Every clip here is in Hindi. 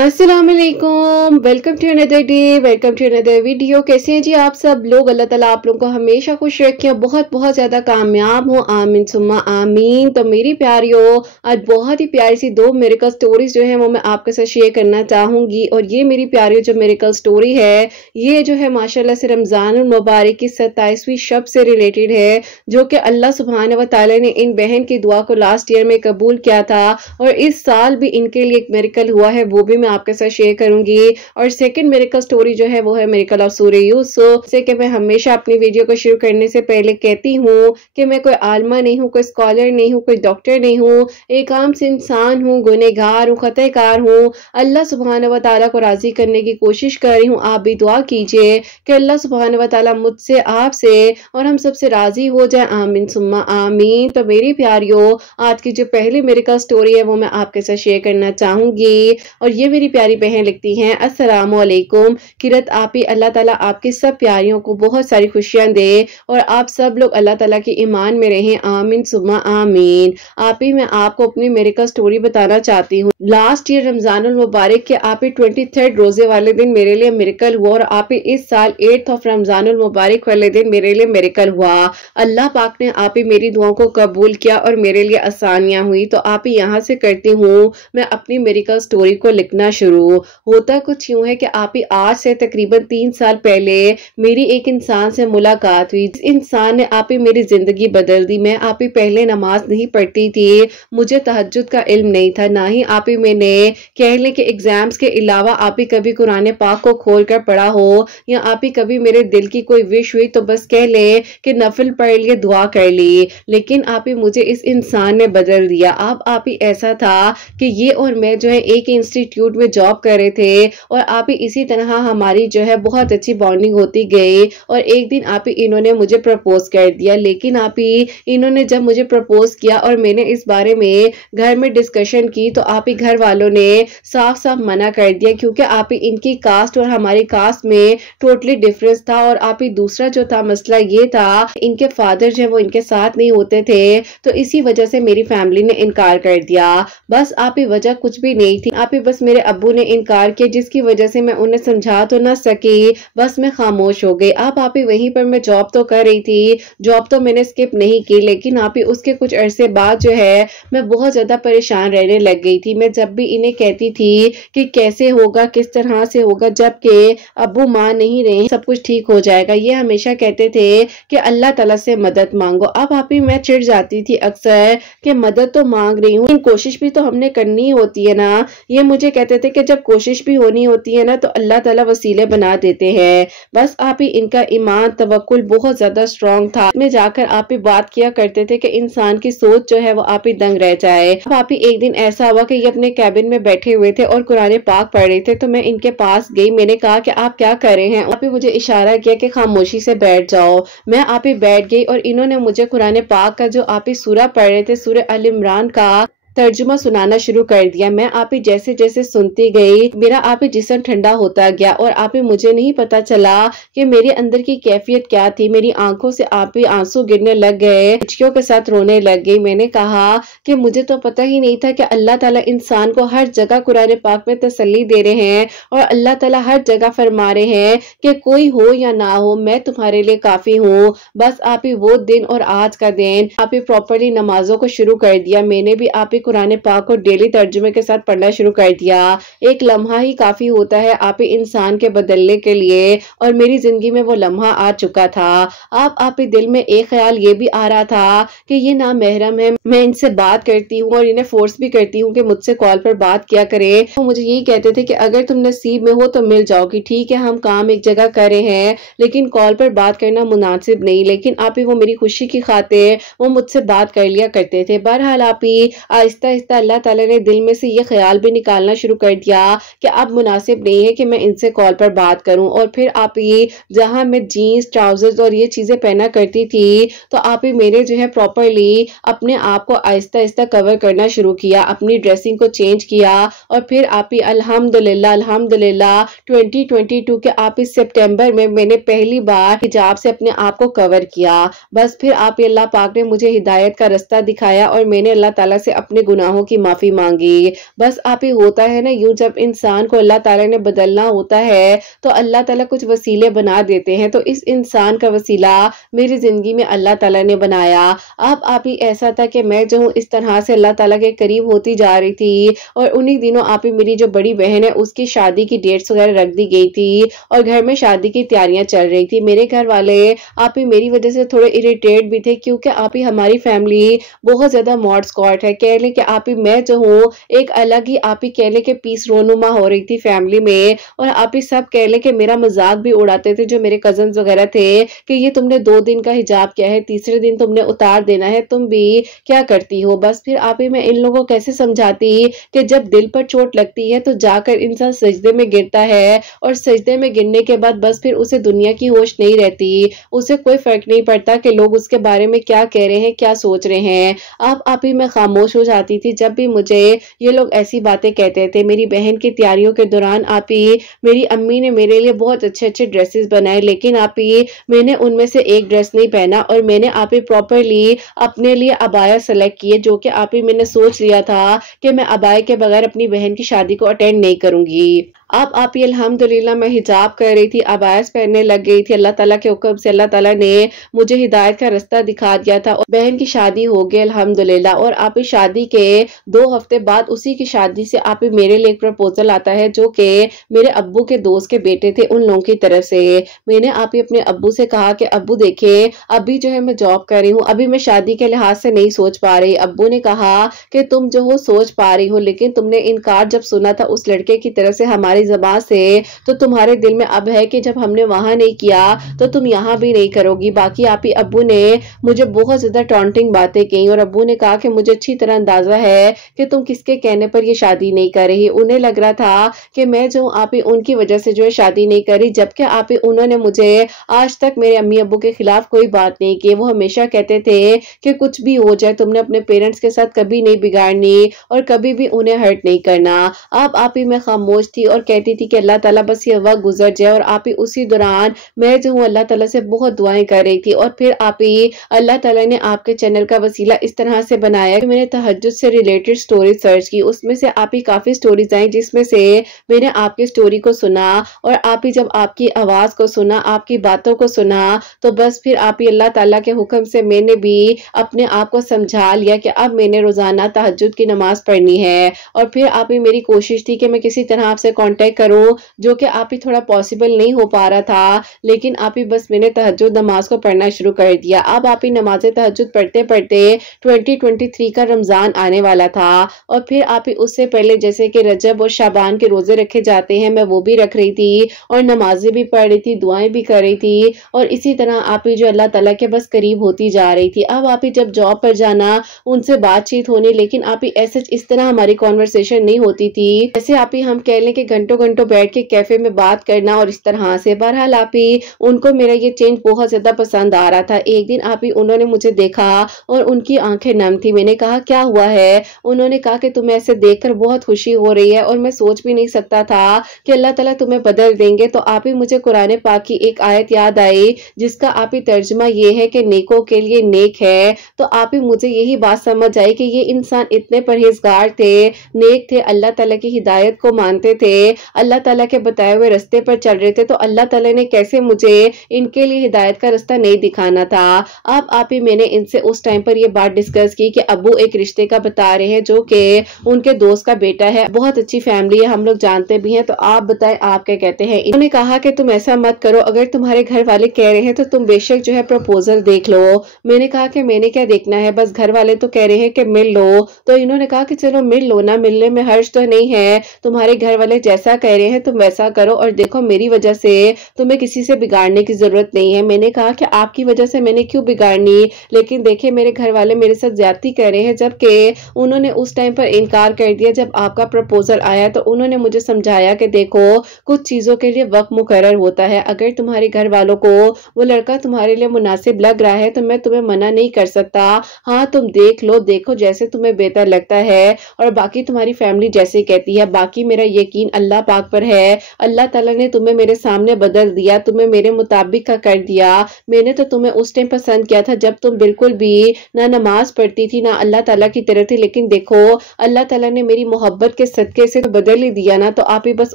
अस्सलामुअलैकुम, welcome to another day, welcome to another video. कैसे हैं जी आप सब लोग? अल्लाह ताला आप लोगों को हमेशा खुश रखे, बहुत बहुत ज़्यादा कामयाब हो, आमीन सुम्मा आमीन। तो मेरी प्यारियों, आज बहुत ही प्यारी सी दो मेरिकल स्टोरीज जो है वो मैं आपके साथ शेयर करना चाहूँगी। और ये मेरी प्यारियों जो मेरिकल स्टोरी है ये जो है माशाल्लाह से रमज़ानुल मुबारक की 27वीं शब से रिलेटेड है, जो कि अल्लाह सुब्हान व तआला ने इन बहन की दुआ को लास्ट ईयर में कबूल किया था और इस साल भी इनके लिए एक मेरिकल हुआ है, वो भी मैं आपके साथ शेयर करूंगी। और सेकंड मेरिकल स्टोरी जो है वो है मेरिकल ऑफ सूरह यूसुफ। से कि मैं हमेशा अपनी वीडियो को शुरू करने से पहले कहती हूँ कि मैं कोई आलमा नहीं हूँ, कोई स्कॉलर नहीं हूँ, कोई डॉक्टर नहीं हूँ, एक आम से इंसान हूँ, गुनहगार हूँ, खतकार हूँ। अल्लाह सुब्हानहू व तआला को राजी करने की कोशिश कर रही हूँ। आप भी दुआ कीजिए कि अल्लाह सुब्हानहू व तआला मुझसे, आपसे और हम सबसे राजी हो जाए, आमीन सुम्मा आमीन। तो मेरी प्यारियों, आज की जो पहली मेरिकल स्टोरी है वो मैं आपके साथ शेयर करना चाहूंगी। और ये मेरी प्यारी बहन लिखती हैं, अस्सलाम वालेकुम किरत आपी, अल्लाह ताला आपकी सब प्यारियों को बहुत सारी खुशियां दे और आप सब लोग अल्लाह ताला की ईमान में रहें, आमीन सुम्मा आमीन। आपी मैं आपको अपनी मेरिकल स्टोरी बताना चाहती हूँ। लास्ट ईयर रमजानुल मुबारक के आपी 23rd रोजे वाले दिन मेरे लिए मेरिकल हुआ और आपी इस साल 8th ऑफ रमजानुल मुबारक वाले दिन मेरे लिए मेरिकल हुआ। अल्लाह पाक ने आपी मेरी दुआओं को कबूल किया और मेरे लिए आसानियां हुई। तो आपी यहाँ से करती हूँ मैं अपनी मेरिकल स्टोरी को लिखना शुरू। होता कुछ यूं है कि आप ही आज से तकरीबन 3 साल पहले मेरी एक इंसान से मुलाकात हुई। इस इंसान ने आप ही मेरी जिंदगी बदल दी। मैं आप ही पहले नमाज नहीं पढ़ती थी, मुझे तहज्जुद का इल्म नहीं था, ना ही आप ही मैंने कह लें कि एग्जाम्स के अलावा आप ही कभी कुरान पाक को खोल कर पढ़ा हो या आप ही कभी मेरे दिल की कोई विश हुई तो बस कह ले कि नफिल पढ़ लिए, दुआ कर ली। लेकिन आप ही मुझे इस इंसान ने बदल दिया। अब आप ही ऐसा था कि ये और मैं जो है एक इंस्टीट्यूट में जॉब कर रहे थे और आप ही इसी तरह हमारी जो है बहुत अच्छी बॉन्डिंग होती गई। और एक दिन आप ही इन्होंने मुझे प्रपोज कर दिया। लेकिन आप ही इन्होंने जब मुझे प्रपोज किया और मैंने इस बारे में घर में डिस्कशन की तो आप ही घर वालों ने साफ साफ मना कर दिया, क्योंकि आप ही इनकी कास्ट और हमारी कास्ट में टोटली डिफरेंस था। और आप ही दूसरा जो था मसला ये था, इनके फादर जो है वो इनके साथ नहीं होते थे, तो इसी वजह से मेरी फैमिली ने इनकार कर दिया। बस आप ही वजह कुछ भी नहीं थी, आप ही बस मेरे अब्बू ने इनकार किया, जिसकी वजह से मैं उन्हें समझा तो ना सकी, बस मैं खामोश हो गई। अब आप ही वहीं पर मैं जॉब तो कर रही थी, जॉब तो मैंने स्किप नहीं की, लेकिन आप ही उसके कुछ अरसे बाद जो है मैं बहुत ज्यादा परेशान रहने लग गई थी। मैं जब भी इन्हें कहती थी कि कैसे होगा, किस तरह से होगा, जबकि अब्बू मान नहीं रहे, सब कुछ ठीक हो जाएगा, ये हमेशा कहते थे कि अल्लाह ताला से मदद मांगो। अब आप ही मैं चिढ़ जाती थी अक्सर कि मदद तो मांग रही हूँ, कोशिश भी तो हमने करनी होती है ना। ये मुझे कहते थे कि जब कोशिश भी होनी होती है ना तो अल्लाह ताला वसीले बना देते हैं। बस आप ही इनका ईमान तवक्कुल बहुत ज्यादा स्ट्रांग था। में जाकर आप ही बात किया करते थे कि इंसान की सोच जो है वो आप ही दंग रह जाए। अब आप ही एक दिन ऐसा हुआ कि ये अपने कैबिन में बैठे हुए थे और कुरान पाक पढ़ रहे थे, तो मैं इनके पास गई। मैंने कहा कि आप क्या कर रहे हैं? आप ही मुझे इशारा किया कि खामोशी से बैठ जाओ। मैं आप ही बैठ गई और इन्होंने मुझे कुरान पाक का जो आप ही सूरा पढ़ रहे थे, सूरह अल इमरान का तर्जुमा सुनाना शुरू कर दिया। मैं आप ही जैसे जैसे सुनती गई मेरा आप ही जिस्म ठंडा होता गया और आप ही मुझे नहीं पता चला कि मेरे अंदर की कैफियत क्या थी। मेरी आंखों से आप ही आंसू गिरने लग गए, हिचकियों के साथ रोने लग गई। मैंने कहा कि मुझे तो पता ही नहीं था कि अल्लाह ताला इंसान को हर जगह कुरान पाक में तसल्ली दे रहे हैं और अल्लाह ताला हर जगह फरमा रहे हैं कि कोई हो या ना हो मैं तुम्हारे लिए काफी हूँ। बस आप ही वो दिन और आज का दिन आप ही प्रॉपरली नमाजों को शुरू कर दिया। मैंने भी आप ही कुरान पाक को डेली तर्जुमे के साथ पढ़ना शुरू कर दिया। एक लम्हा ही काफी होता है आप ही इंसान के बदलने के लिए, और मेरी जिंदगी में वो लम्हा आ चुका था। अब आप ही दिल में एक ख्याल ये भी आ रहा था कि ये ना महरम है, मैं इनसे बात करती हूँ और इन्हें फोर्स भी करती हूँ कि मुझसे कॉल पर बात किया करे। तो मुझे यही कहते थे कि अगर तुम नसीब में हो तो मिल जाओगी, ठीक है हम काम एक जगह कर रहे हैं लेकिन कॉल पर बात करना मुनासिब नहीं। लेकिन आप ही वो मेरी खुशी की खातिर वो मुझसे बात कर लिया करते थे। बहरहाल आप ही आहिस्ता आहिस्ता अल्लाह ताला ने दिल में से ये ख्याल भी निकालना शुरू कर दिया कि अब मुनासिब नहीं है कि मैं इनसे कॉल पर बात करूं। और फिर आप ये जहां मैं जीन्स ट्राउजर्स और ये चीजें पहना करती थी तो आप ही मैंने जो है प्रॉपरली अपने आप को आहिस्ता आहिस्ता कवर करना शुरू किया, अपनी ड्रेसिंग को चेंज किया। और फिर आप ही अल्हम्दुलिल्लाह अल्हम्दुलिल्लाह 2022 के आप इस सितंबर में मैंने पहली बार हिजाब से अपने आप को कवर किया। बस फिर आप ही अल्लाह पाक ने मुझे हिदायत का रास्ता दिखाया और मैंने अल्लाह ताला से अपने अपने गुनाहों की माफी मांगी। बस आप ही होता है ना यूं, जब इंसान को अल्लाह ताला ने बदलना होता है तो अल्लाह ताला कुछ वसीले बना देते हैं। तो इस इंसान का वसीला मेरी जिंदगी में अल्लाह ताला ने बनाया। अब आप ही ऐसा था कि मैं जो हूँ इस तरह से अल्लाह ताला के करीब होती जा रही थी, और उन्हीं दिनों आप ही मेरी जो बड़ी बहन है उसकी शादी की डेट्स वगैरह रख दी गई थी और घर में शादी की तैयारियां चल रही थी। मेरे घर वाले आप ही मेरी वजह से थोड़े इरिटेट भी थे, क्योंकि आप ही हमारी फैमिली बहुत ज्यादा मॉड स्कॉट है। कह लें कि आप ही मैं जो हूँ एक अलग ही आप ही कह लें कि पीस रोनुमा हो रही थी फैमिली में, और आप ही सब कह लें कि मेरा मजाक भी उड़ाते थे जो मेरे कजन वगैरह थे कि ये तुमने 2 दिन का हिजाब किया है, तीसरे दिन तुमने उतार देना है, तुम भी क्या करती हो। बस फिर आप ही मैं इन लोगों को कैसे समझाती कि जब दिल पर चोट लगती है तो जाकर इंसान सजदे में गिरता है, और सजदे में गिरने के बाद बस फिर उसे दुनिया की होश नहीं रहती, उसे कोई फर्क नहीं पड़ता कि लोग उसके बारे में क्या कह रहे हैं, क्या सोच रहे हैं। अब आप ही मैं खामोश हो जाती थी जब भी मुझे ये लोग ऐसी बातें कहते थे। मेरी बहन की तैयारियों के दौरान आप ही मेरी अम्मी ने मेरे लिए बहुत अच्छे अच्छे ड्रेसेस बनाए, लेकिन आप ही मैंने उनमें से एक ड्रेस नहीं पहना, और मैंने आप ही प्रॉपरली अपने लिए अबाया सेलेक्ट किए, जो कि आप ही मैंने सोच लिया था कि मैं अबाया के बगैर अपनी बहन की शादी को अटेंड नहीं करूंगी। अब आप ये अल्हम्दुलिल्लाह मैं हिजाब कर रही थी, अबायस पहनने लग गई थी। अल्लाह ताला के हुक्म से अल्लाह ताला ने मुझे हिदायत का रास्ता दिखा दिया था और बहन की शादी हो गई अल्हम्दुलिल्लाह। और आप इस शादी के 2 हफ्ते बाद उसी की शादी से आप मेरे लिए एक प्रपोजल आता है, जो कि मेरे अब्बू के दोस्त के बेटे थे, उन लोगों की तरफ से। मैंने आप ही अपने अब्बू से कहा कि अब्बू देखे अभी जो है मैं जॉब कर रही हूँ, अभी मैं शादी के लिहाज से नहीं सोच पा रही। अब्बू ने कहा कि तुम जो हो सोच पा रही हो, लेकिन तुमने इनकार जब सुना था उस लड़के की तरफ से हमारी ज़बान से, तो तुम्हारे दिल में अब है कि जब हमने वहां नहीं किया तो तुम यहाँ भी नहीं करोगी। बाकी आप ही अब्बू ने मुझे बहुत ज्यादा टॉन्टिंग बातें की, और अब्बू ने कहा कि मुझे अच्छी तरह अंदाजा है कि तुम किसके कहने पर ये शादी नहीं कर रही। उन्हें लग रहा था कि मैं जो आप ही उनकी वजह से जो है शादी नहीं करी, जबकि आप ही उन्होंने मुझे आज तक मेरे अम्मी अब्बू के खिलाफ कोई बात नहीं की। वो हमेशा कहते थे कि कुछ भी हो जाए तुमने अपने पेरेंट्स के साथ कभी नहीं बिगाड़नी और कभी भी उन्हें हर्ट नहीं करना। अब आप ही मैं खामोश थी और कहती थी कि अल्लाह ताला बस ये वक्त गुजर जाए, और आप ही उसी दौरान मैं जो हूँ अल्लाह ताला से बहुत दुआएं कर रही थी। और फिर आप ही अल्लाह ताला ने आपके चैनल का वसीला इस तरह से बनाया कि मैंने तहज्जुद से रिलेटेड स्टोरी सर्च की, उसमें से आप ही काफी स्टोरीज आई, जिसमें से मैंने आपकी स्टोरी को सुना, और आप ही जब आपकी आवाज को सुना, आपकी बातों को सुना, तो बस फिर आप ही अल्लाह ताला के हुक्म से मैंने भी अपने आप को समझा लिया कि अब मैंने रोजाना तहज्जुद की नमाज पढ़नी है। और फिर आप ही मेरी कोशिश थी कि मैं किसी तरह आपसे कांटेक्ट करूं, जो कि आप ही थोड़ा पॉसिबल नहीं हो पा रहा था, लेकिन आप ही बस मैंने तहज्जुद नमाज को पढ़ना शुरू कर दिया। अब आप ही नमाज तहज्जुद पढ़ते पढ़ते 2023 का रमजान आने वाला था, और फिर आप ही उससे पहले जैसे कि रजब और शाबान के रोजे रखे जाते हैं, मैं वो भी रख रही थी और नमाजें भी पढ़ रही थी, दुआएं भी कर रही थी, और इसी तरह आप ही जो अल्लाह ताला के बस करीब होती जा रही थी। अब आप ही जब जॉब पर जाना, उनसे बातचीत होनी, लेकिन आप ही ऐसे इस तरह हमारी कॉन्वर्सेशन नहीं होती थी जैसे आप ही हम कह लें कि घंटों घंटों बैठ के कैफे में बात करना और इस तरह से। बहरहाल आप ही उनको मेरा ये चेंज बहुत ज्यादा पसंद आ रहा था। एक दिन आप ही उन्होंने मुझे देखा और उनकी आंखें नम थी। मैंने कहा क्या हुआ है? उन्होंने कहा कि तुम्हें ऐसे देखकर बहुत खुशी हो रही है और मैं सोच भी नहीं सकता था कि अल्लाह ताला तुम्हें बदल देंगे। तो आप ही मुझे कुरान पाक की एक आयत याद आई जिसका आप ही तर्जुमा ये है कि नेकों के लिए नेक है। तो आप ही मुझे यही बात समझ आई कि ये इंसान इतने परहेजगार थे, नेक थे, अल्लाह ताला की हिदायत को मानते थे, अल्लाह ताला के बताए हुए रास्ते पर चल रहे थे, तो अल्लाह ताला ने कैसे मुझे इनके लिए हिदायत का रास्ता नहीं दिखाना था। अब आप ही मैंने इनसे उस टाइम पर ये बात डिस्कस की कि अब्बू एक रिश्ते का बता रहे हैं जो कि उनके दोस्त का बेटा है, बहुत अच्छी फैमिली है, हम लोग जानते भी हैं, तो आप बताएं आप क्या कहते हैं। इन्होंने कहा कि तुम ऐसा मत करो, अगर तुम्हारे घर वाले कह रहे हैं तो तुम बेशक जो है प्रपोजल देख लो। मैंने कहा कि मैंने क्या देखना है, बस घर वाले तो कह रहे हैं कि मिल लो। तो इन्होंने कहा कि चलो मिल लो ना, मिलने में हर्ज तो नहीं है, तुम्हारे घर वाले जैसा कह रहे हैं तुम वैसा करो, और देखो मेरी वजह से तुम्हें किसी से बिगाड़ने की जरूरत नहीं है। मैंने कहा कि आपकी वजह से मैंने क्यों बिगाड़नी, लेकिन देखिए मेरे घर वाले मेरे साथ ज्यादती कर रहे हैं, जबकि उन्होंने उस टाइम पर इनकार कर दिया। जब आपका प्रपोजल आया तो उन्होंने मुझे समझाया कि देखो कुछ चीजों के लिए वक्त मुकर्रर होता है, अगर तुम्हारे घर वालों को वो लड़का तुम्हारे लिए मुनासिब लग रहा है तो मैं तुम्हें मना नहीं कर सकता। हाँ तुम देख लो, देखो जैसे तुम्हें बेहतर लगता है, और बाकी तुम्हारी फैमिली जैसे कहती है। बाकी मेरा यकीन अल्लाह पाक पर है। अल्लाह ताला ने तुम्हें मेरे सामने बदल दिया, तुम्हें मेरे मुताबिक का कर दिया। मैंने तो तुम्हें उस टाइम पसंद किया था जब तुम बिल्कुल भी ना नमाज पढ़ती थी, ना अल्लाह ताला की तरह थी, लेकिन देखो अल्लाह ताला ने मेरी मोहब्बत के सदके से तो बदल ही दिया ना। तो आप ही बस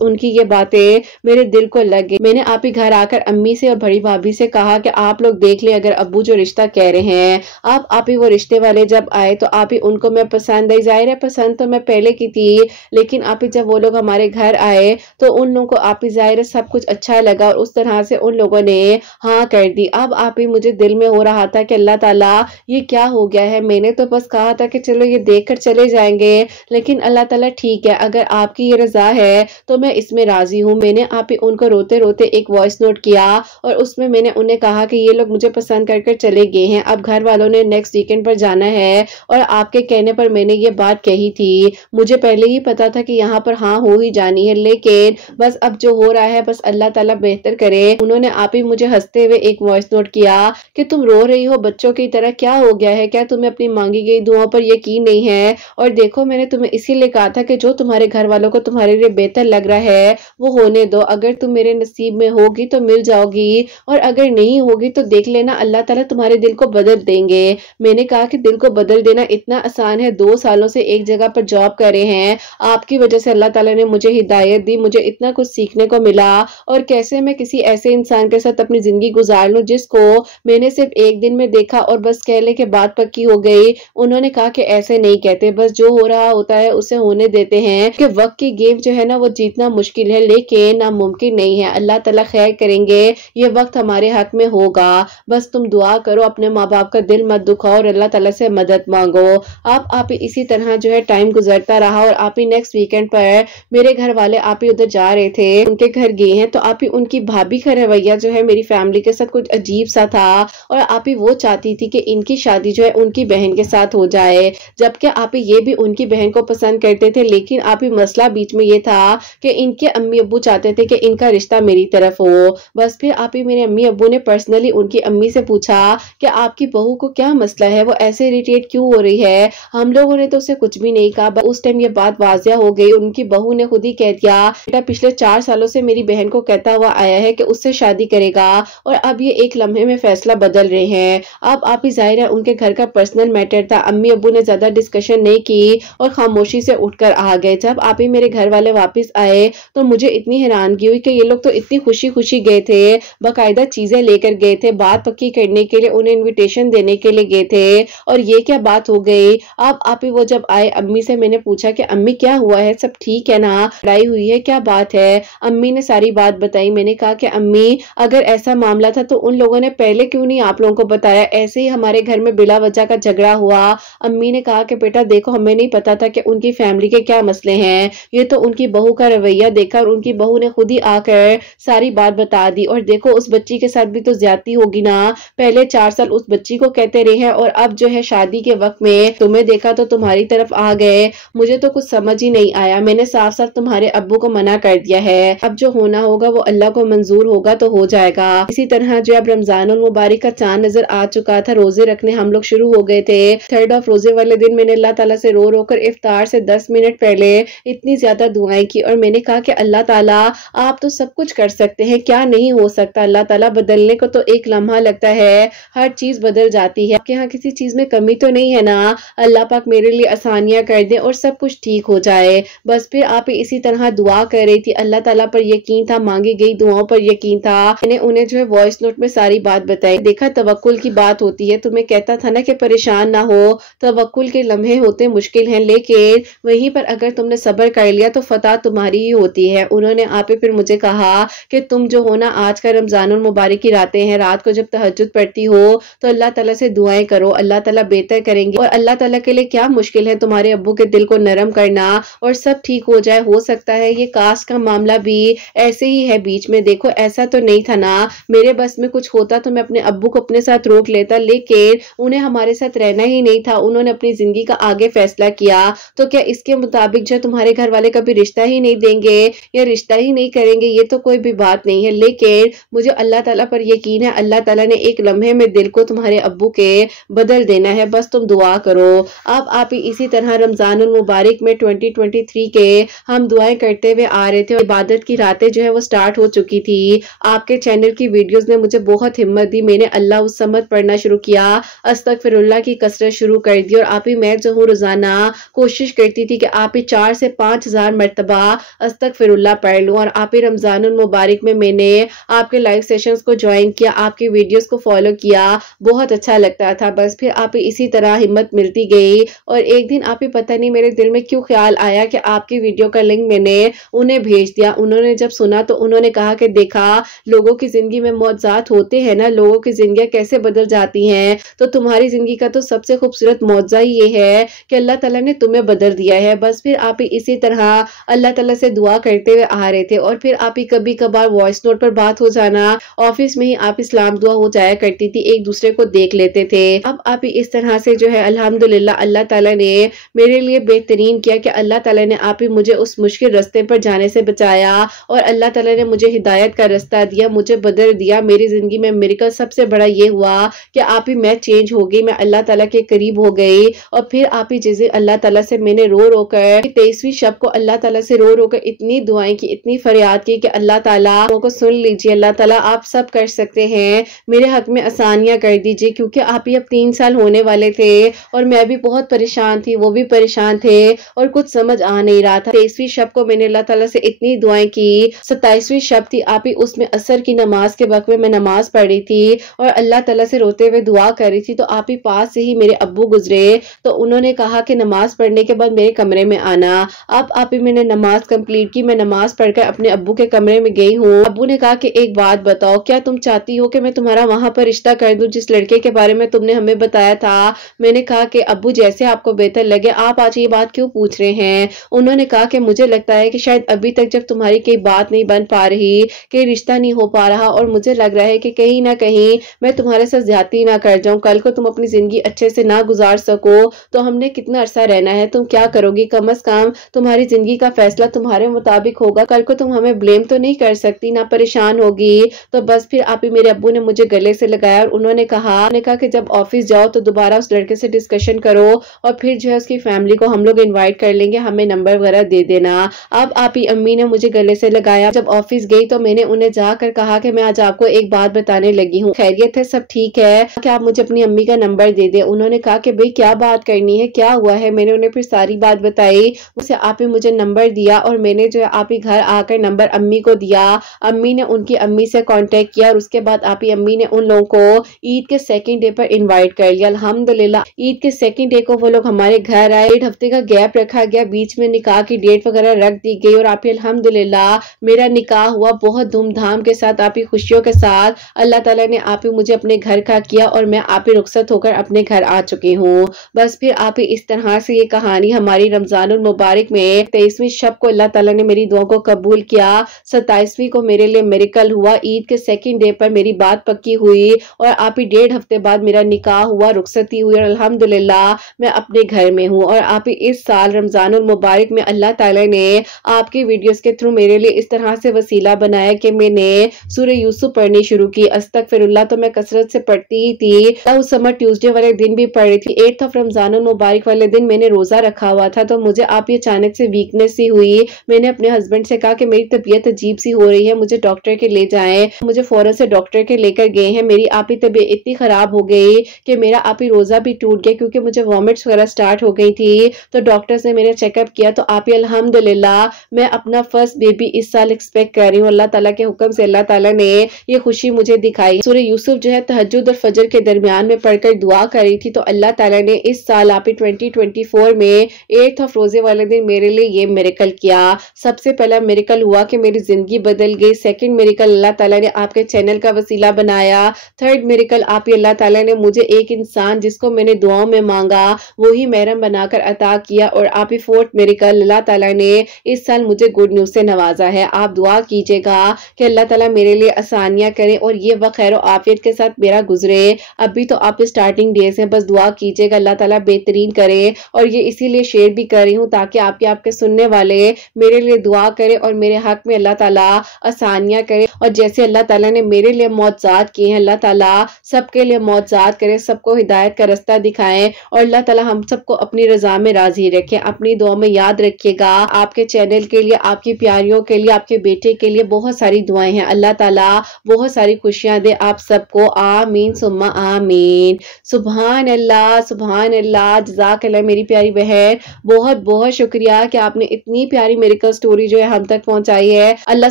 उनकी ये बातें मेरे दिल को लग गई। मैंने आप ही घर आकर अम्मी से और बड़ी भाभी से कहा कि आप लोग देख ले, अगर अब्बू जो रिश्ता कह रहे हैं आप ही वो रिश्ते वाले जब आए तो आप ही उनको मैं पसंद आई। जाहिर है पसंद तो मैं पहले की थी, लेकिन आप ही जब वो लोग हमारे घर आए तो उन लोगों को आप ही जाहिर है सब कुछ अच्छा लगा और उस तरह से उन लोगों ने हाँ कर दी। अब आप ही मुझे दिल में हो रहा था कि अल्लाह ताला ये क्या हो गया है। मैंने तो बस कहा था कि चलो ये देख कर चले जाएंगे, लेकिन अल्लाह ताला ठीक है, अगर आपकी ये रजा है तो मैं इसमें राजी हूँ। मैंने आप ही उनको रोते रोते एक वॉइस नोट किया और उसमें मैंने उन्हें कहा कि ये लोग मुझे पसंद कर चले गए हैं, अब घर वालों ने नेक्स्ट वीकेंड पर जाना है और आपके कहने पर मैंने ये बात कही थी। मुझे पहले ही पता था कि यहाँ पर हाँ हो ही जानी है, लेकिन बस अब जो हो रहा है बस अल्लाह ताला बेहतर करे। उन्होंने आप ही मुझे हंसते हुए एक वॉइस नोट किया कि तुम रो रही हो बच्चों की तरह, क्या हो गया है, क्या तुम्हें अपनी मांगी गई दुआओं पर यकीन नहीं है। और देखो मैंने तुम्हें इसीलिए कहा था कि जो तुम्हारे घर वालों को तुम्हारे लिए बेहतर लग रहा है वो होने दो, अगर तुम मेरे नसीब में होगी तो मिल जाओगी और अगर नहीं होगी तो देख लेना अल्लाह ताला तुम्हारे दिल को बदल देंगे। मैंने कहा कि दिल को बदल देना इतना आसान है, 2 सालों से एक जगह पर जॉब कर रहे हैं, आपकी वजह से अल्लाह ताला ने मुझे हिदायत दी, मुझे इतना कुछ सीखने को मिला और कैसे मैं किसी ऐसे इंसान के साथ अपनी जिंदगी गुजार लूं जिसको मैंने सिर्फ एक दिन में देखा और बस कहने के बाद पक्की हो गई। उन्होंने कहा कि ऐसे नहीं कहते, बस जो हो रहा होता है उसे होने देते हैं, कि वक्त की गेम जो है ना वो जीतना मुश्किल है लेकिन नामुमकिन नहीं है। अल्लाह ताला खैर करेंगे, ये वक्त हमारे हाथ में होगा, बस तुम दुआ करो, अपने माँ बाप का दिल मत दुखाओ और अल्लाह ताला से मदद मांगो। आप ही इसी तरह जो है टाइम गुजरता रहा और आप ही नेक्स्ट वीकेंड पर मेरे घर वाले आप ही उधर जा रहे थे, उनके घर गए हैं, तो आप ही उनकी भाभी का रवैया जो है मेरी फैमिली के साथ कुछ अजीब सा था और आप ही वो चाहती थी कि इनकी शादी जो है उनकी बहन के साथ हो जाए, जबकि आप ही ये भी उनकी बहन को पसंद करते थे, लेकिन आप ही मसला बीच में ये था कि इनके अम्मी अब्बू चाहते थे कि इनका रिश्ता मेरी तरफ हो। बस फिर आप ही मेरे अम्मी अब्बू ने पर्सनली उनकी अम्मी से पूछा कि आपकी बहू को क्या मसला है, वो ऐसे इरिटेट क्यों हो रही है। हम लोगों ने तो उसे कुछ भी नहीं कहा, उस टाइम ये बात वाजिया हो गई। उनकी बहू ने खुद ही कह दिया बेटा पिछले 4 सालों से मेरी बहन को कहता हुआ आया है कि उससे शादी करेगा और अब ये एक लम्हे में फैसला बदल रहे हैं। अब आप ही जाहिर है उनके घर का पर्सनल मैटर था, अम्मी अब्बू ने ज्यादा डिस्कशन नहीं की और खामोशी से उठकर आ गए। जब आप ही मेरे घर वाले वापस आए तो मुझे इतनी हैरानगी हुई कि ये लोग तो इतनी खुशी खुशी गए थे, बाकायदा चीजें लेकर गए थे, बात पक्की करने के लिए, उन्हें इन्विटेशन देने के लिए गए थे और ये क्या बात हो गई। अब आप ही वो जब आए अम्मी से मैंने पूछा कि अम्मी क्या हुआ है, सब ठीक है ना, लड़ाई हुई है, क्या बात है। अम्मी ने सारी बात बताई। मैंने कहा कि अम्मी अगर ऐसा मामला था तो उन लोगों ने पहले क्यों नहीं आप लोगों को बताया, ऐसे ही हमारे घर में बिला वजह का झगड़ा हुआ। अम्मी ने कहा कि बेटा देखो हमें नहीं पता था कि उनकी फैमिली के क्या मसले हैं, ये तो उनकी बहू का रवैया देखा और उनकी बहू ने खुद ही आकर सारी बात बता दी। और देखो उस बच्ची के साथ भी तो ज्यादती होगी ना, पहले 4 साल उस बच्ची को कहते रहे हैं और अब जो है शादी के वक्त में तुम्हें देखा तो तुम्हारी तरफ आ गए। मुझे तो कुछ समझ ही नहीं आया, मैंने साफ साफ तुम्हारे अब्बू को मना कर दिया है, अब जो होना होगा वो अल्लाह को मंजूर होगा तो हो जाएगा। इसी तरह जो अब रमजानुल मुबारक का चांद नजर आ चुका था, रोजे रखने हम लोग शुरू हो गए थे। 3rd ऑफ रोजे वाले दिन मैंने अल्लाह ताला से रो रो कर इफ्तार से 10 मिनट पहले इतनी ज्यादा दुआएं की और मैंने कहा कि अल्लाह ताला आप तो सब कुछ कर सकते हैं, क्या नहीं हो सकता। अल्लाह ताला बदलने को तो एक लम्हा लगता है, हर चीज बदल जाती है, आपके यहाँ किसी चीज में कमी तो नहीं है ना। अल्लाह पाक मेरे लिए आसानियां कर दे और सब कुछ ठीक हो जाए। बस फिर आप इसी तरह दुआ कर रही थी, अल्लाह ताला पर यकीन था, मांगी गई दुआओं पर यकीन था। मैंने उन्हें जो है वॉइस नोट में सारी बात बताई। देखा तवक्कुल की बात होती है, तुम्हें कहता था ना कि परेशान ना हो, तवक्कुल के लम्हे होते मुश्किल हैं लेकिन वहीं पर अगर तुमने सब्र कर लिया तो फतह तुम्हारी ही होती है। उन्होंने आप फिर मुझे कहा कि तुम जो हो ना, आज का रमजानुल मुबारक की रातें हैं, रात को जब तहज्जुद पढ़ती हो तो अल्लाह ताला से दुआएं करो, अल्लाह ताला बेहतर करेंगे और अल्लाह ताला के लिए क्या मुश्किल है तुम्हारे अब्बू के दिल को नरम करना और सब ठीक हो जाए। हो सकता है ये कास्ट का मामला भी ऐसे ही है बीच में, देखो ऐसा तो नहीं था ना, मेरे बस में कुछ होता तो मैं अपने अब्बू को अपने साथ रोक लेता, लेकिन उन्हें हमारे साथ रहना ही नहीं था, उन्होंने अपनी जिंदगी का आगे फैसला किया। तो क्या इसके मुताबिक जो तुम्हारे घर वाले कभी रिश्ता ही नहीं देंगे या रिश्ता ही नहीं करेंगे, ये तो कोई भी बात नहीं है। लेकिन मुझे अल्लाह ताला पर यकीन है, अल्लाह ताला ने एक लम्हे में दिल को तुम्हारे अब्बू के बदल देना है, बस तुम दुआ करो। अब आप इसी तरह रमजानुल मुबारक में 2023 के हम दुआएं करते हुए आ रहे थे और इबादत की रातें जो है वो स्टार्ट हो चुकी थी। आपके चैनल की वीडियोस ने मुझे बहुत हिम्मत दी। मैंने अल्लाह उस समत पढ़ना शुरू किया, अस्तगफिरुल्लाह की कसरत शुरू कर दी और आप ही मैं जो हूँ रोजाना कोशिश करती थी कि आप ही 4 से 5,000 मरतबा अस्तगफिरुल्लाह पढ़ लूं। और आप ही रमजानुल मुबारक में मैंने आपके लाइव सेशंस को ज्वाइन किया, आपकी वीडियोस को फॉलो किया, बहुत अच्छा लगता था। बस फिर आप ही इसी तरह हिम्मत मिलती गई और एक दिन आप ही पता नहीं मेरे दिल में क्यों ख्याल आया कि आपकी वीडियो का लिंक मैंने उन्हें भेज दिया। उन्होंने जब सुना तो उन्होंने कहा कि देखा, लोगों की जिंदगी में मौजात होते हैं ना, लोगों की जिंदगी कैसे बदल जाती हैं, तो तुम्हारी जिंदगी का तो सबसे खूबसूरत मौजा ही ये है कि अल्लाह ताला ने तुम्हें बदल दिया है। बस फिर आप ही इसी तरह अल्लाह ताला से दुआ करते हुए आ रहे थे और फिर आप ही कभी कभार वॉइस नोट पर बात हो जाना, ऑफिस में ही आप इस्लाम दुआ हो जाया करती थी, एक दूसरे को देख लेते थे। अब आप ही इस तरह से जो है अल्हम्दुलिल्लाह अल्लाह ताला ने मेरे लिए बेहतरीन किया कि अल्लाह ताला ने आप ही मुझे उस मुश्किल रास्ते पर जाने से बचाया और अल्लाह ताला ने मुझे हिदायत का रास्ता दिया, मुझे बदल दिया। मेरी जिंदगी में मिरेकल सबसे बड़ा ये हुआ कि आप ही मैं चेंज हो गई, मैं अल्लाह ताला के करीब हो गई। और फिर आप ही जैसे अल्लाह ताला से मैंने रो रो कर 23वीं शब को अल्लाह ताला से रो रो कर इतनी दुआएं की, इतनी फरियाद की कि अल्लाह ताला को सुन लीजिए, अल्लाह ताला आप सब कर सकते हैं, मेरे हक में आसानियां कर दीजिए। क्योंकि आप ही अब 3 साल होने वाले थे और मैं भी बहुत परेशान थी, वो भी परेशान थे और कुछ समझ आ नहीं रहा था। 23वीं शब को मैंने अल्लाह ताला से इतनी दुआएं की। 27वीं शब थी, आप ही उसमें असर की नमाज के वक्त में मैं नमाज पढ़ रही थी और अल्लाह ताला से रोते हुए दुआ कर रही थी, तो आप ही पास से ही मेरे अब्बू गुजरे, तो उन्होंने कहा कि नमाज पढ़ने के बाद मेरे कमरे में आना। अब आप ही मैंने नमाज कंप्लीट की, मैं नमाज पढ़कर अपने अब्बू के कमरे में गई हूँ। अब्बू ने कहा कि एक बात बताओ, क्या तुम चाहती हो कि मैं तुम्हारा वहां पर रिश्ता कर दूं जिस लड़के के बारे में तुमने हमें बताया था? मैंने कहा कि अब्बू जैसे आपको बेहतर लगे, आप आज ये बात क्यों पूछ रहे हैं? उन्होंने कहा कि मुझे लगता है कि शायद अभी तक जब तुम्हारी कोई बात नहीं बन पा रही, कि रिश्ता नहीं हो पा रहा, और मुझे लग रहा है कि कहीं ना कहीं मैं तुम्हारे साथ ज्यादती ना कर जाऊं, कल को तुम अपनी जिंदगी अच्छे से ना गुजार सको तो हमने कितना अरसा रहना है, तुम क्या करोगी? कम अज कम तुम्हारी जिंदगी का फैसला तुम्हारे मुताबिक होगा, कल को तुम हमें ब्लेम तो नहीं कर सकती ना, परेशान होगी। तो बस फिर आप ही मेरे अब्बू ने मुझे गले से लगाया और उन्होंने कहा कि जब ऑफिस जाओ तो दोबारा उस लड़के से डिस्कशन करो और फिर जो है उसकी फैमिली को हम लोग इन्वाइट कर लेंगे, हमें नंबर वगैरह दे देना। अब आप ही अम्मी ने मुझे गले से लगाया। जब ऑफिस गई तो मैंने उन्हें जाकर कहा कि मैं आज आपको एक बात बताने लगी हूँ, खैरियत है, सब ठीक है, कि आप मुझे अपनी अम्मी का नंबर दे दे। उन्होंने कहा कि भाई क्या बात करनी है, क्या हुआ है? मैंने उन्हें फिर सारी बात बताई। उससे आप ही मुझे नंबर दिया और मैंने जो है आप ही घर आकर नंबर अम्मी को दिया। अम्मी ने उनकी अम्मी से कांटेक्ट किया और उसके बाद आप ही अम्मी ने उन लोगों को ईद के सेकंड डे पर इनवाइट कर लिया। अल्हम्दुलिल्लाह ईद के सेकंड डे को वो लोग हमारे घर आए। 1 हफ्ते का गैप रखा गया, बीच में निकाह की डेट वगैरह रख दी गई और आप ही अल्हम्दुलिल्लाह मेरा निकाह हुआ बहुत धूमधाम के साथ, आप ही खुशियों के साथ। अल्लाह ताला ने आप ही मुझे अपने घर का किया और मैं आप ही रुखसत होकर अपने घर आ चुकी हूँ। बस फिर आप ही इस तरह से ये कहानी हमारी रमजानुल मुबारक में 23वीं शब को अल्लाह ताला ने मेरी दुआ को कबूल किया। 27वीं को मेरे लिए मिरेकल हुआ, ईद के सेकंड डे पर मेरी बात पक्की हुई और आप ही 1.5 हफ्ते बाद मेरा निकाह हुआ, रुखसती हुई और अल्हम्दुलिल्लाह मैं अपने घर में हूँ। और आप ही इस साल रमजानुल मुबारक में अल्लाह ताला ने आपकी वीडियोस के थ्रू मेरे लिए इस तरह से वसीला बनाया कि मैंने सूरह यूसुफ पढ़नी शुरू की। अस्तगफिरुल्लाह तो मैं कसरत से पढ़ती ही थी, उस समर ट्यूसडे वाले दिन भी पढ़ रही थी। 8th ऑफ रमजानुल मुबारक वाले दिन मैंने रोजा रखा हुआ था, तो मुझे आप ये अचानक से वीकनेस सी हुई। मैंने अपने हस्बैंड से कहा कि मेरी तबीयत अजीब सी हो रही है, मुझे डॉक्टर के ले जाएं। मुझे फौरन से डॉक्टर के लेकर गए हैं। मेरी आप ही तबीयत इतनी खराब हो गई कि मेरा आप ही रोजा भी टूट गया क्योंकि मुझे वॉमिट्स वगैरह स्टार्ट हो गई थी। तो डॉक्टर्स ने मेरा चेकअप किया तो आप ही अल्हम्दुलिल्लाह मैं अपना फर्स्ट बेबी इस साल एक्सपेक्ट कर रही हूँ। अल्लाह ताला के हुक्म से अल्लाह ताला ने ये खुशी मुझे दिखाई। सूरह यूसुफ जो है तहज्जुद और फजर के दरमियान में पढ़कर दुआ कर रही थी, तो अल्लाह ताला ने इस साल आप ही 2024 में 8th ऑफ रोजे वाले दिन मेरे लिए ये मिरेकल किया। सबसे पहला मिरेकल हुआ कि मेरी जिंदगी बदल गई। सेकंड मिरेकल अल्लाह ताला ने आपके चैनल का वसीला बनाया। थर्ड मिरेकल आप ही अल्लाह ताला ने मुझे एक इंसान जिसको मैंने दुआओं में मांगा वही महरम बनाकर अता किया। और आप ही फोर्थ मिरेकल अल्लाह ताला ने इस साल मुझे गुड न्यूज से नवाजा है। आप दुआ कीजिएगा कि अल्लाह ताला मेरे लिए आसानियां करे और ये वक्त खैर आफियत के साथ मेरा गुजरे। अभी तो आप स्टार्टिंग डेज हैं, बस दुआ कीजिएगा अल्लाह ताला बेहतरीन करे। और ये इसीलिए शेयर भी कर रही हूँ ताकि आपके सुनने वाले मेरे लिए दुआ करे और मेरे हक में अल्लाह ताला आसानियां करे। और जैसे अल्लाह ताला ने मेरे लिए मौजज़ात किए हैं, अल्लाह ताला सबके लिए मौजज़ात करे, सबको हिदायत का रास्ता दिखाएं और अल्लाह ताला हम सबको अपनी रजा में राजी रखें। अपनी दुआ में याद रखिएगा। आपके चैनल के लिए, आपकी प्यारियों के लिए, आपके बेटे के लिए बहुत सारी दुआएं हैं। अल्लाह ताला बहुत सारी खुशियां दे आप सबको। आमीन सुम्मा आमीन। सुभान अल्लाह, सुभान अल्लाह, जज़ाकल्लाह मेरी प्यारी बहन। बहुत बहुत शुक्रिया कि आपने इतनी प्यारी मेडिकल स्टोरी जो है हम तक पहुंचाई है। अल्लाह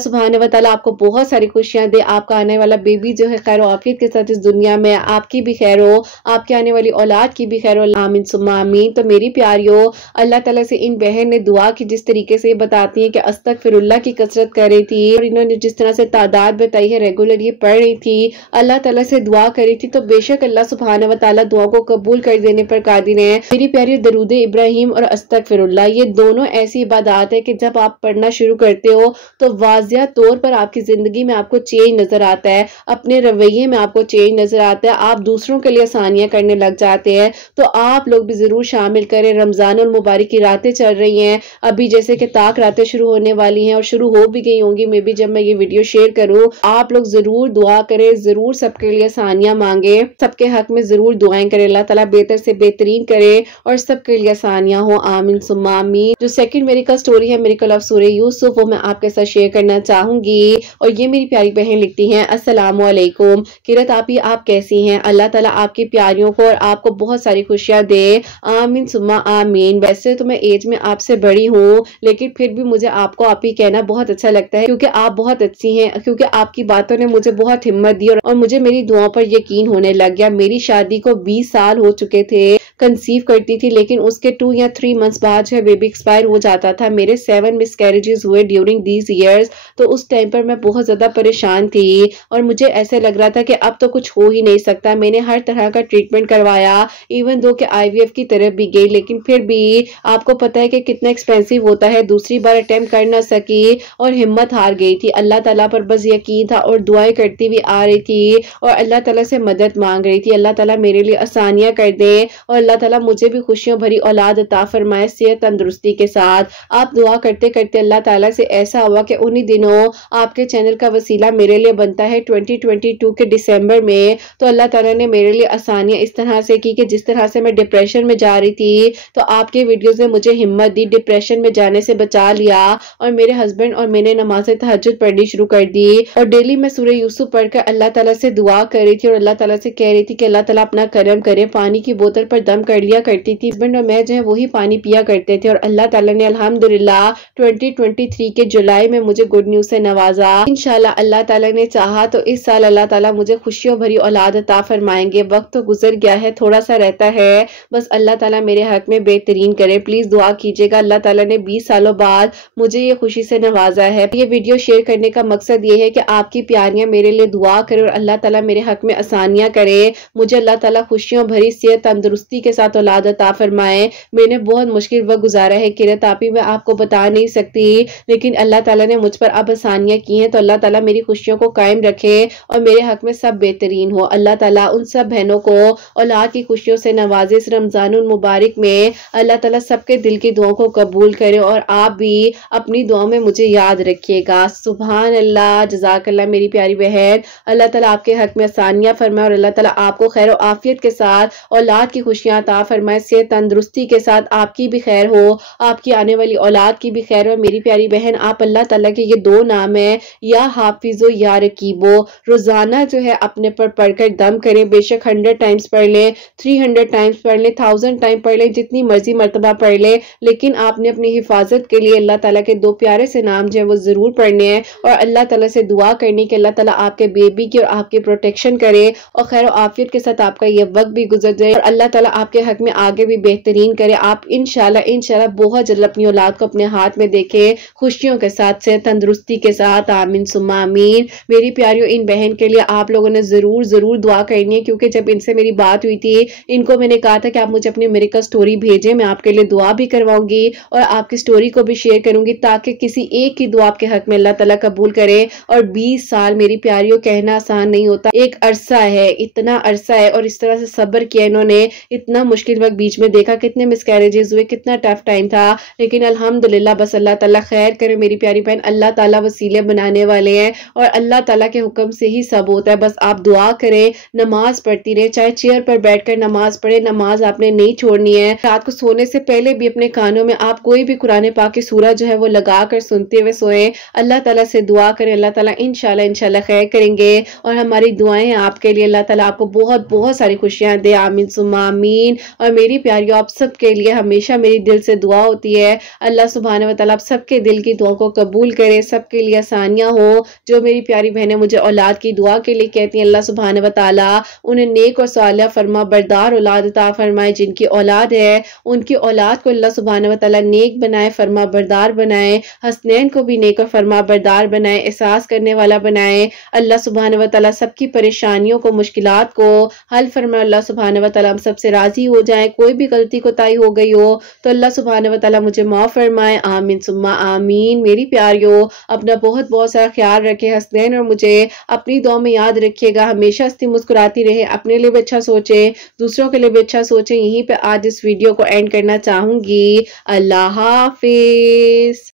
सुभान व तआला आपको बहुत सारी खुशियां दे। आपका आने वाला बेबी जो है खैर आफियत के साथ इस दुनिया में, आपकी भी खैर हो, आपके आने वाली औलाद की भी खैर हो। आमीन सुम्मा आमीन। तो मेरी प्यारियों, अल्लाह ताला से इन बहन ने दुआ की जिस तरीके से बताती है कि अस्तगफिरुल्लाह की कसरत कर रही थी और इन्होंने जिस तरह से तादाद बताई है रेगुलर ये पढ़ रही थी, अल्लाह ताला से दुआ कर रही थी, तो बेशक अल्लाह सुब्हानहू व तआला दुआ को कबूल कर देने पर कादिर है। मेरी प्यारी, दरूद इब्राहिम और अस्तगफिरुल्लाह ये दोनों ऐसी इबादत है कि जब आप पढ़ना शुरू करते हो तो वाज़िया तौर पर आपकी जिंदगी में आपको चेंज नजर आता है, अपने रवैये में आपको चेंज नजर आता है, आप दूसरों के लिए आसानियां करने लग जाते हैं। तो आप लोग भी जरूर शामिल करें। रमजान और मुबारक की रातें चल रही हैं अभी, जैसे कि ताक रातें शुरू होने वाली हैं और शुरू हो भी गई होंगी मे बी जब मैं ये वीडियो शेयर करूं। आप लोग जरूर दुआ करें, जरूर सबके लिए आसानियां मांगे, सबके हक में जरूर दुआएं करें। अल्लाह ताला बेहतर से बेहतरीन करे और सबके लिए आसानियां हो। आमीन सुम्मा आमीन। जो सेकंड मेडिकल स्टोरी है, मेडिकल ऑफ सूरह यूसुफ, वो मैं आपके साथ शेयर करना चाहूंगी। और ये मेरी प्यारी बहन लिखती हैं, अस्सलामु अलैकुम किरत आपी, आप कैसी हैं? अल्लाह ताला आपकी प्यारियों को और आपको बहुत सारी खुशियां दे। आमीन सुम्मा आमीन। वैसे तो मैं एज में आपसे बड़ी हूँ, लेकिन फिर भी मुझे आपको आप ही कहना बहुत अच्छा लगता है, क्योंकि आप बहुत अच्छी हैं, क्योंकि आपकी बातों ने मुझे बहुत हिम्मत दी और मुझे मेरी दुआओं पर यकीन होने लग गया। मेरी शादी को 20 साल हो चुके थे, कंसीव करती थी, लेकिन उसके 2 या 3 मंथ्स बाद जो है बेबी एक्सपायर हो जाता था। मेरे 7 मिसकैरेजेस हुए ड्यूरिंग दीज ईयर्स। तो उस टाइम पर मैं बहुत ज्यादा परेशान थी और मुझे ऐसे लग रहा था कि अब तो कुछ हो ही नहीं सकता। मैंने हर तरह का ट्रीटमेंट करवाया, इवन दो कि IVF की तरफ भी गई, लेकिन फिर भी आपको पता है कि कितना एक्सपेंसिव होता है। दूसरी बार अटेम्प्ट कर ना सकी और हिम्मत हार गई थी। अल्लाह ताला पर बस यकीन था और दुआएं करती हुई आ रही थी और अल्लाह ताला से मदद मांग रही थी। अल्लाह ताला मेरे लिए आसानियां कर दे और अल्लाह ताला मुझे भी खुशियों भरी औलाद अता फरमाए, सेहत तंदुरुस्ती के साथ। आप दुआ करते करते अल्लाह ताला से ऐसा हुआ कि उन्हीं दिनों आपके चैनल का वसीला मेरे लिए बनता है 2022 के दिसंबर में। तो अल्लाह ताला ने मेरे लिए आसानियां इस तरह से की कि जिस तरह से मैं डिप्रेशन में जा रही थी, तो आपके वीडियोस ने मुझे हिम्मत दी, डिप्रेशन में जाने से बचा लिया और मेरे हस्बैंड और मैंने नमाज तहज्जुद पढ़नी शुरू कर दी और डेली मैं सूरह यूसुफ पढ़कर अल्लाह ताला से दुआ कर रही थी और अल्लाह ताला से कह रही थी कि अल्लाह ताला अपना करम करे। पानी की बोतल पर दम कर लिया करती थी, हस्बैंड और मैं जो है वही पानी पिया करते थे और अल्लाह ताला ने अल्हम्दुलिल्लाह 2023 के जुलाई में मुझे गुड न्यूज से नवाजा। इंशाल्लाह अल्लाह ताला ने चाहा तो इस साल अल्लाह ताला मुझे खुशियों भरी औलाद अता फरमाएंगे। वक्त तो गुजर गया है, थोड़ा सा रहता है, बस अल्लाह ताला मेरे हक में बेहतरीन करे। प्लीज दुआ कीजिएगा। अल्लाह ताला ने 20 सालों बाद मुझे ये खुशी से नवाजा है। ये वीडियो शेयर करने का मकसद ये है कि आपकी प्यारियां मेरे लिए दुआ करें और अल्लाह ताला मेरे हक में आसानियां करे। मुझे अल्लाह ताला खुशियों भरी सेहत तंदुरुस्ती के साथ औलाद अता फरमाए। मैंने बहुत मुश्किल वक्त गुजारा है किरत आपी, मैं आपको बता नहीं सकती, लेकिन अल्लाह ताला ने मुझ पर अब आसानियां की हैं। तो अल्लाह ताला मेरी खुशियों को कायम रखे और मेरे हक में सब बेहतरीन हो। अल्लाह ताला उन सब बहनों को औलाद की खुशियों से नवाजे। इस रमजानुल मुबारक में अल्लाह ताला सबके दिल की दुआओं को कबूल करे और आप भी अपनी दुआओं में मुझे याद रखिएगा। सुभान अल्लाह, जज़ाकल्लाह मेरी प्यारी बहन। अल्लाह ताला आपके हक में आसानियां फरमाए और अल्लाह ताला आपको खैर और आफियत के साथ औलाद की खुशियां अता फरमाए, सेहत तंदुरुस्ती के साथ आपकी भी खैर हो, आपकी आने वाली औलाद की भी खैर हो। मेरी प्यारी बहन, आप अल्लाह ताला के ये 2 नाम है, या हाफिजो या रकीबो, रोजाना जो है अपने पर पढ़कर दम करें। बेशक 100 टाइम्स पढ़ लें, 300 टाइम्स पढ़ लें, 1000 टाइम पढ़ लें, जितनी मर्जी मर्तबा पढ़ लें, लेकिन आपने अपनी हिफाजत के लिए अल्लाह ताला के 2 प्यारे से नाम जो है वो जरूर पढ़ने हैं और अल्लाह ताला से दुआ करनी कि अल्लाह ताला आपके बेबी की और आपकी प्रोटेक्शन करे और खैर आफियत के साथ आपका ये वक्त भी गुजर जाए और अल्लाह ताला आपके हक में आगे भी बेहतरीन करे। आप इंशाल्लाह बहुत जल्द अपनी औलाद को अपने हाथ में देखे, खुशियों के साथ से तंदुरुस्ती के साथ। आमीन सुम्मा आमीन। मेरी प्यारियों, इन बहन के लिए आप लोगों ने जरूर दुआ करनी है, क्योंकि जब इनसे मेरी बात हुई थी, इनको मैंने कहा था कि आप मुझे अपनी मेडिकल स्टोरी भेजें, मैं आपके लिए दुआ भी करवाऊंगी और आपकी स्टोरी को भी शेयर करूंगी, ताकि किसी एक की दुआ आपके हक में अल्लाह ताला कबूल करे। और 20 साल मेरी प्यारियों कहना आसान नहीं होता, एक अरसा है, इतना अरसा है और इस तरह से सब्र किया इन्होंने, इतना मुश्किल वक्त बीच में देखा, कितने मिसकैरेजेस हुए, कितना टफ टाइम था, लेकिन अल्हम्दुलिल्लाह बस अल्लाह ताला खैर करे। मेरी प्यारी बहन, अल्लाह ताला वसीले बनाने वाले हैं और अल्लाह ताला के हुक्म से ही सब होता है। बस आप दुआ करें, नमाज पढ़ती रहे, चाहे चेयर पर बैठकर नमाज पढ़े, नमाज आपने नहीं छोड़नी है। रात को सोने से पहले भी अपने कानों में आप कोई भी कुरान पाक ताकि सूरज जो है वो लगा कर सुनते हुए सोएं। अल्लाह ताला से दुआ करें, अल्लाह ताला इंशाल्लाह खैर करेंगे और हमारी दुआएं आपके लिए, अल्लाह ताला आपको बहुत बहुत सारी खुशियां दे। आमीन सुम्मा आमीन। और मेरी प्यारियों, आप सबके लिए हमेशा मेरी दिल से दुआ होती है, अल्लाह सुब्हानहू व तआला आप सबके दिल की दुआ को कबूल करे, सबके लिए आसानियां हो। जो मेरी प्यारी बहनें मुझे औलाद की दुआ के लिए कहती हैं, अल्लाह सुब्हानहू व तआला उन्हें नेक और सालिहा फरमा बरदार औलाद अता फरमाए। जिनकी औलाद है उनकी औलाद को अल्लाह सुब्हानहू व तआला नेक बनाए, फरमा बरदार बनाए। हसनैन को भी नेक और फरमा बरदार बनाए, एहसास करने वाला बनाए। अल्लाह सुब्हानहू व तआला सबकी परेशानियों को, मुश्किलात को हल फरमाए। अल्लाह सुब्हानहू व तआला हम सबसे राजी हो जाए। कोई भी गलती कोताही हो गई हो तो अल्लाह सुब्हानहू व तआला मुझे माफ फरमाए। आमीन सुम्मा आमीन। मेरी प्यारियों, अपना बहुत बहुत सारा ख्याल रखें। हसनैन और मुझे अपनी दुआ में याद रखिएगा। हमेशा हंसती मुस्कुराती रहे, अपने लिए भी अच्छा सोचें, दूसरों के लिए भी अच्छा सोचें। यहीं पे आज इस वीडियो को एंड करना चाहूंगी। अल्लाह हाफिज।